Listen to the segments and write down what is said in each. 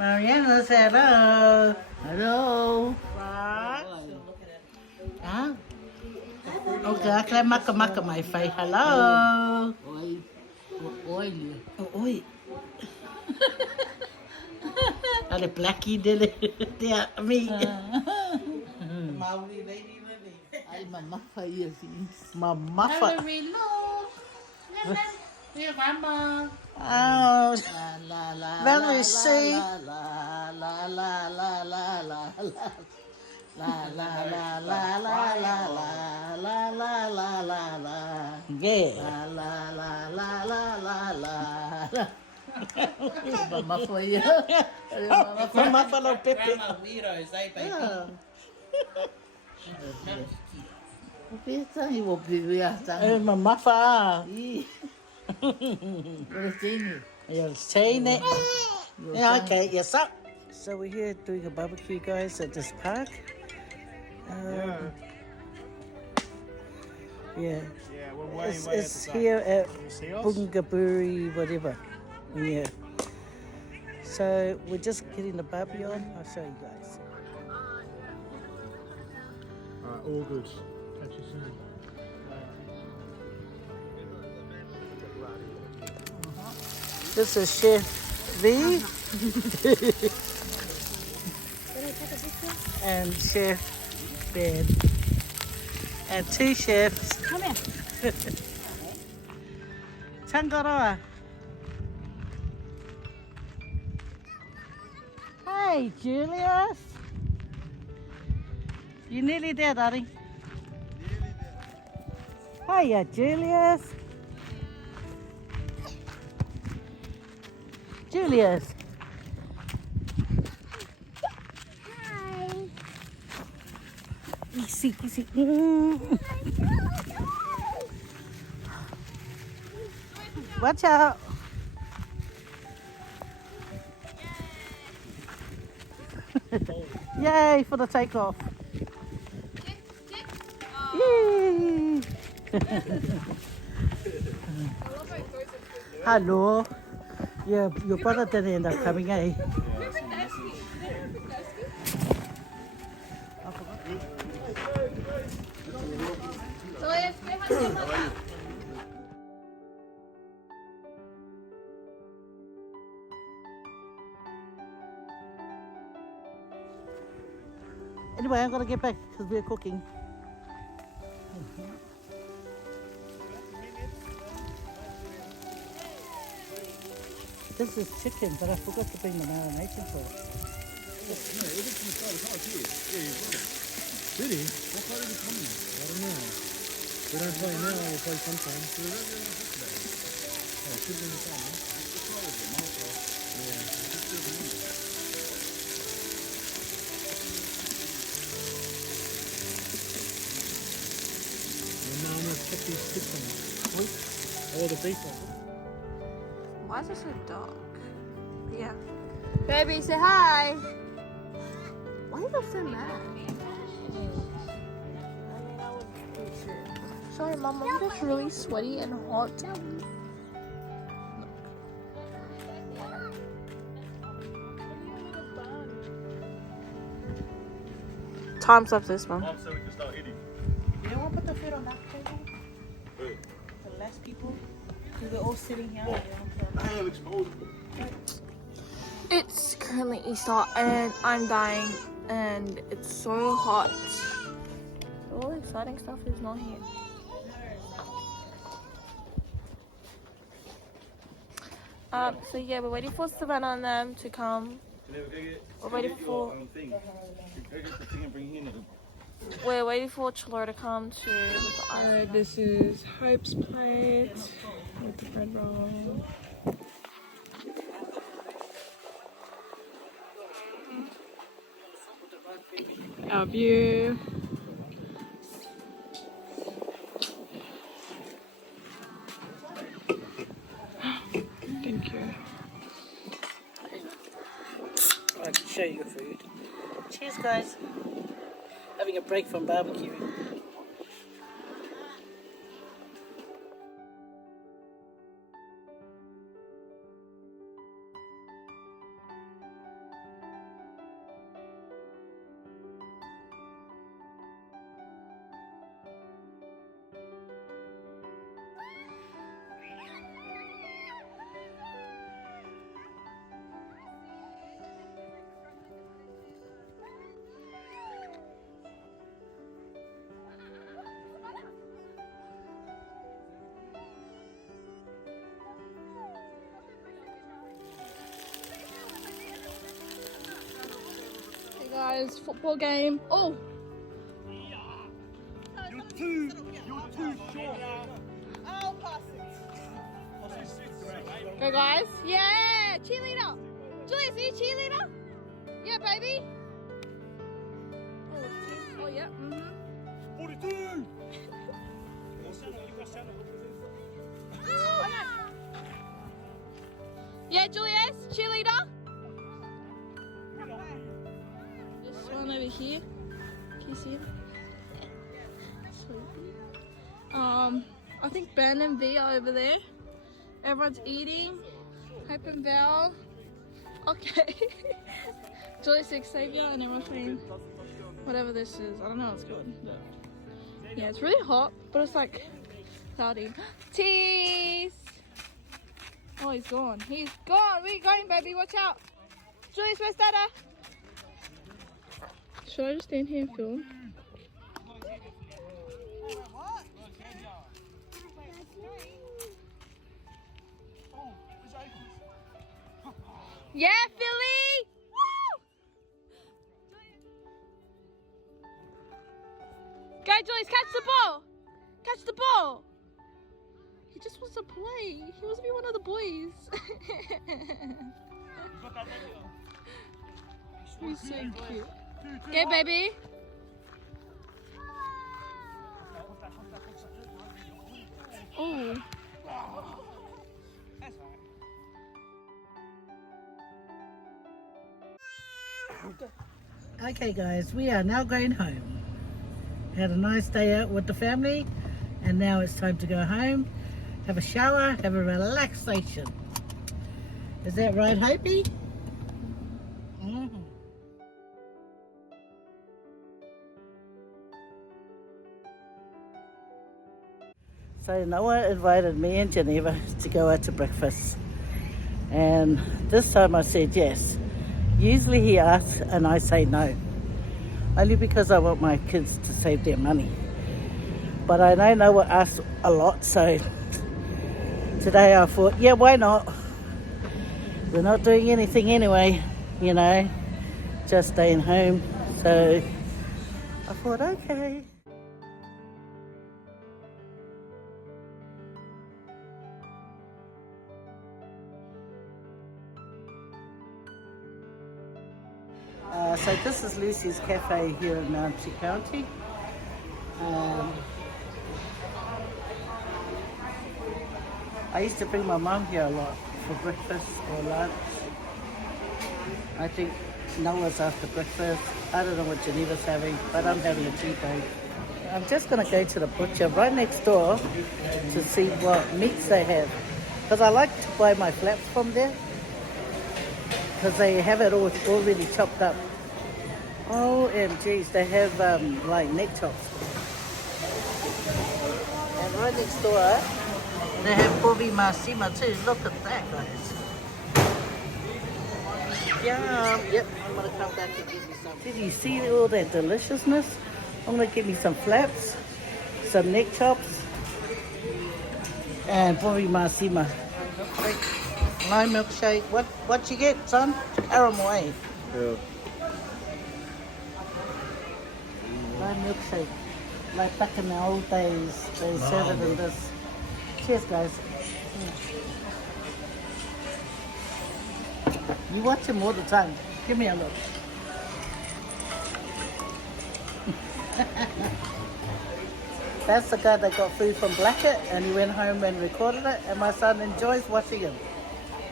Mariana said hello. Hello. What? Huh? Okay, I can maka my face. Hello. Oi. Oi. Oi. Ada blackie dele. Dia me. Maui lady lady. Ai mamma Faye assim. Mama fa. Hello. Here, Grandma. Oh. La la la Let la me see. la la la la la la la la. La la la la la la la la la la la la. Yeah. La la la la la la la. Mamma Faye. Mama falou Pepe. Grandma Vito, say baby. Yeah. O que está aí o bebê Eh, Mama fa. Ih. Berarti You'll say it. Yeah, okay, yes, sir. So we're here doing a barbecue, guys, at this park. Yeah. Yeah, we're way, It's, way it's at the here at see us? Bungaburi, whatever. Yeah. So we're just getting the barbie on. I'll show you guys. Alright, all good. Catch you soon. This is Chef V and Chef Ben. And two chefs. Come here. Tangaroa. Hey, Julius. You nearly there, darling. Hiya, Julius. Julius. Hi. Kissy, kissy. Watch out. Yay for the takeoff. Yay. Hello. Yeah, your brother didn't end up coming, eh? Anyway, I'm gonna get back because we're cooking. This is chicken, but I forgot to bring the marination for it. Really? What time are they coming? I don't know. We don't play now, we'll play sometime. Oh, it should be in the time, huh? And now I'm gonna check these sticks on. All the beef on. Why is it so dark? Yeah. Baby, say hi. Why is it so mad? Sorry, Mom, I'm just really sweaty and hot. Time's up this one. So we can start eating. You don't want to put the food on that table? For less people? Because we're all sitting here. I am exposed. It's currently Easter and I'm dying and it's so hot. All the exciting stuff is not here. So yeah, we're waiting for Savannah and them to come. We're waiting for Chloe to come to with the ice. This is Hope's plate with the bread roll. Our view. Thank you. I can show you your food. Cheers, guys. Having a break from barbecuing. guys. Football game. Oh! You're too short. I'll pass it. Go, guys. Yeah! Cheerleader! Julius, are you cheerleader? Yeah, baby. Oh, yeah. 42. Yeah, Julius, cheerleader. This one over here. Can you see him? Sleepy. I think Ben and V are over there. Everyone's eating. Hope and Val. Okay. Julius Xavier and everyone's playing whatever this is. I don't know what's good. But yeah, it's really hot, but it's like cloudy. Tease! Oh, he's gone. He's gone. Where are you going, baby? Watch out. Julius, where's Dada? Should I just stand here and film? Yeah, Philly! Woo! Go, Julius, catch the ball! Catch the ball! He just wants to play. He wants to be one of the boys. He's so cute. Okay, baby. Oh. Okay guys, we are now going home. Had a nice day out with the family and now it's time to go home, have a shower, have a relaxation. Is that right, Hopi? So Noah invited me and Geneva to go out to breakfast, and this time I said yes. Usually he asks and I say no, only because I want my kids to save their money. But I know Noah asks a lot, so today I thought, yeah, why not? We're not doing anything anyway, you know, just staying home. So I thought, okay. So this is Lucy's Cafe here in Mountford County. I used to bring my mum here a lot for breakfast or lunch. I think Noah's after breakfast. I don't know what Geneva's having, but I'm having a tea break. I'm just going to go to the butcher right next door to see what meats they have. Because I like to buy my flaps from there, because they have it all already chopped up. OMGs, they have like neck chops. And right next door, they have Bobby Massima too. Look at that, guys. Yum. Yep, I'm gonna come back and get me some. Did you see all that deliciousness? I'm gonna get me some flaps, some neck chops, and Bobby Massima. Lime milkshake. What you get, son? Caramel, eh? Yeah. Lime milkshake. Like back in the old days, they serve it in this. Cheers, guys. You watch him all the time. Give me a look. That's the guy that got food from Blackett and he went home and recorded it, and my son enjoys watching him.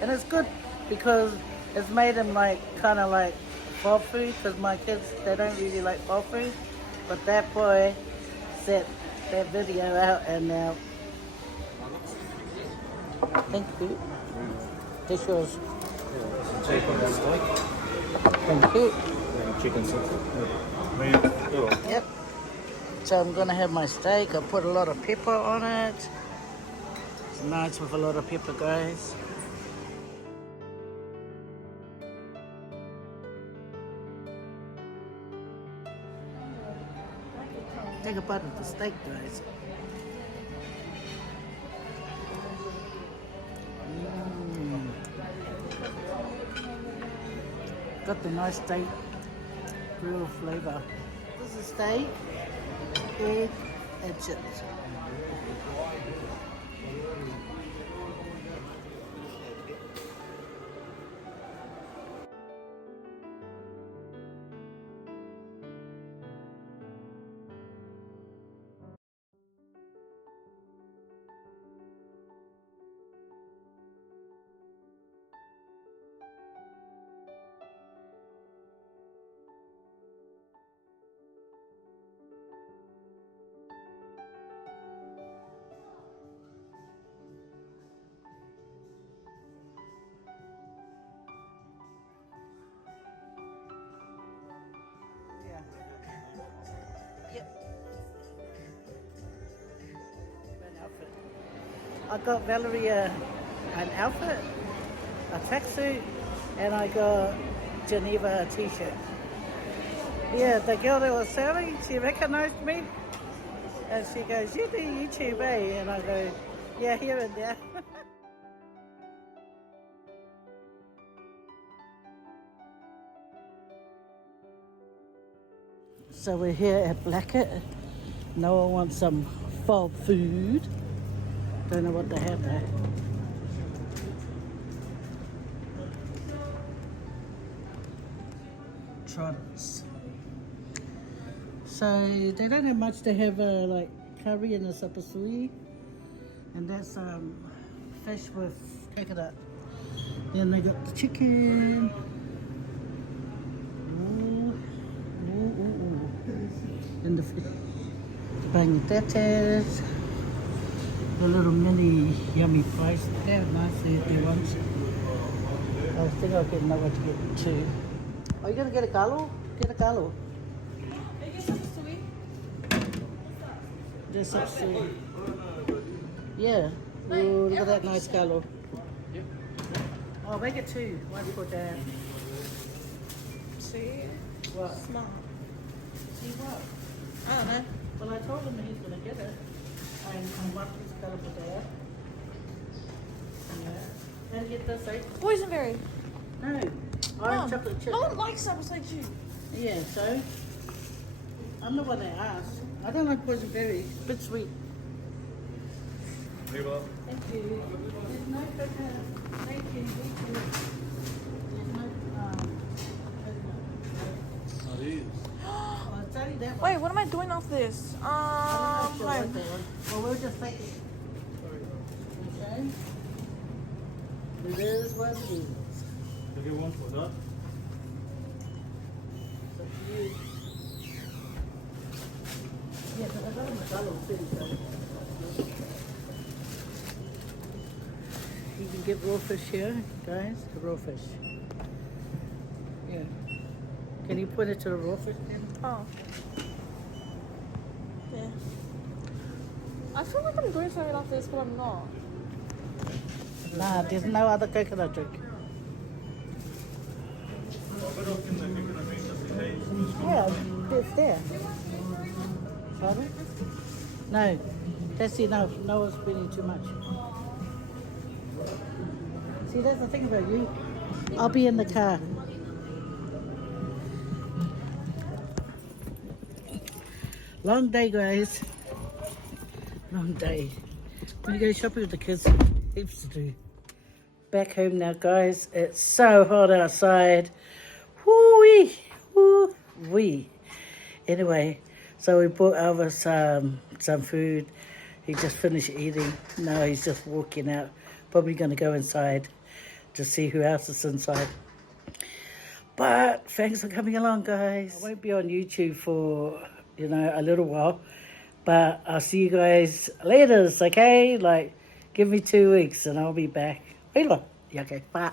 And it's good because it's made him like kind of like pho food, because my kids, they don't really like pho food. But that boy set that video out and now, thank you. This yours. Chicken steak. Thank you. And chicken soup. Yep. So I'm gonna have my steak. I put a lot of pepper on it. It's nice with a lot of pepper, guys. Take a bite of the steak, guys. Got the nice steak, real flavour. This is steak, egg, and chips. I got Valerie an outfit, a tracksuit, and I got Geneva a t-shirt. Yeah, the girl that was selling, she recognized me. And she goes, "You do YouTube, eh?" And I go, "Yeah, here and there." So we're here at Blackett. Noah wants some fall food. Don't know what they have there. Trotters. So they don't have much. They have like curry and a sapasui, and that's fish with coconut. Then they got the chicken. And the fish. Panitatas. The little mini yummy pies. They're nice, they're ones. I think I'll get another to get two. Are you going to get a galo? Get a galo. There's sapsui. Yeah. Ooh, look at that nice galo. Oh, make it two. One for Dad. See? What? Small. See what? I don't know. Well, I told him he's going to get it. And one piece of galo for Dad. Yeah. And get this, eh? Boysenberry. No. Orange chocolate chip. No one likes that besides you. Yeah, so I'm the one that asked. I don't like poison berry. It's a bit sweet. Hey, Bob. Thank you. There's no coconut. Thank you. There's no coconut. Oh, these. Oh, it's only that one. Wait, what am I doing off this? I don't know if you'll like Home. that one. Well, we'll just take it. Okay. It is what it is. You get one for that? It's up to you. Yeah, but I got them a galo too, so. You can get raw fish here, guys. The raw fish. Yeah. Can you put it to the raw fish then? Oh. Yeah. I feel like I'm doing something off this, but I'm not. Nah, there's no other coconut drink. Yeah, it's there. Pardon? No, that's enough. No one's spending too much. See, that's the thing about you. I'll be in the car. Long day, guys. Long day. When you go shopping with the kids, heaps to do. Back home now, guys. It's so hot outside. Woo-wee. Woo-wee. Anyway, so we bought Elvis some food. He just finished eating. Now he's just walking out. Probably going to go inside to see who else is inside. But thanks for coming along, guys. I won't be on YouTube for, a little while. But I'll see you guys later, okay? Like, give me 2 weeks and I'll be back. Okay, bye.